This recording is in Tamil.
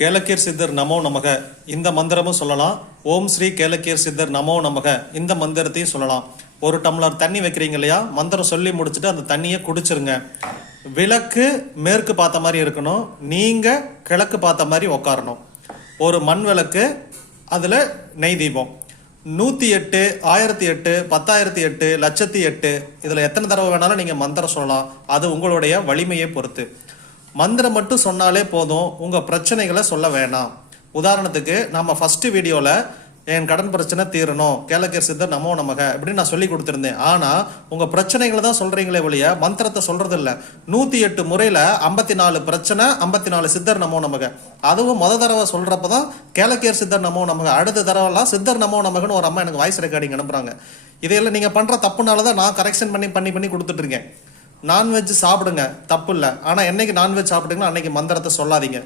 கேளக்கீர் சித்தர் நமோ நமக இந்த மந்திரமும் சொல்லலாம். ஓம் ஸ்ரீ கேளக்கீர் சித்தர் நமோ நமக இந்த மந்திரத்தையும் சொல்லலாம். ஒரு டம்ளர் தண்ணி வைக்கிறீங்க இல்லையா, மந்திரம் சொல்லி முடிச்சுட்டு அந்த தண்ணியை குடிச்சிருங்க. விளக்கு மேற்கு பார்த்த மாதிரி இருக்கணும், நீங்கள் கிழக்கு பார்த்த மாதிரி உக்காரணும். ஒரு மண் விளக்கு, அதில் நெய் தீபம். 108, 1008, 10,008, 1,08 இதில் எத்தனை தடவை வேணாலும் நீங்கள் மந்திரம் சொல்லலாம். அது உங்களுடைய வலிமையை பொறுத்து. மந்திரம் மட்டும் சொன்னாலே போதும், உங்கள் பிரச்சனைகளை சொல்ல வேணாம். உதாரணத்துக்கு நம்ம ஃபஸ்ட்டு வீடியோவில் என் கடன் பிரச்சனை தீரணும், கேளக்கீர் சித்தர் நமோ நமக அப்படின்னு நான் சொல்லி கொடுத்துருந்தேன். ஆனால் உங்கள் பிரச்சனைகளை தான் சொல்கிறீங்களே ஒழிய மந்திரத்தை சொல்கிறது இல்லை. 108 முறையில் 54 பிரச்சனை, 54 சித்தர் நமோ நமக. அதுவும் தடவை சொல்கிறப்ப தான் கேளக்கீர் சித்தர் நமோ நமக. அடுத்த தடவைலாம் சித்தர் நமோ நமகன்னு ஒரு அம்மா எனக்கு வாய்ஸ் ரெக்கார்டிங் அனுப்புகிறாங்க. இதையெல்லாம் நீங்கள் பண்ணுற தப்புனால தான் நான் கரெக்ஷன் பண்ணி கொடுத்துட்ருக்கேன். நான்வெஜ் சாப்பிடுங்க, தப்பு இல்லை. ஆனால் என்னைக்கு நான்வெஜ் சாப்பிடுங்களோ அன்னைக்கு மந்திரத்தை சொல்லாதீங்க.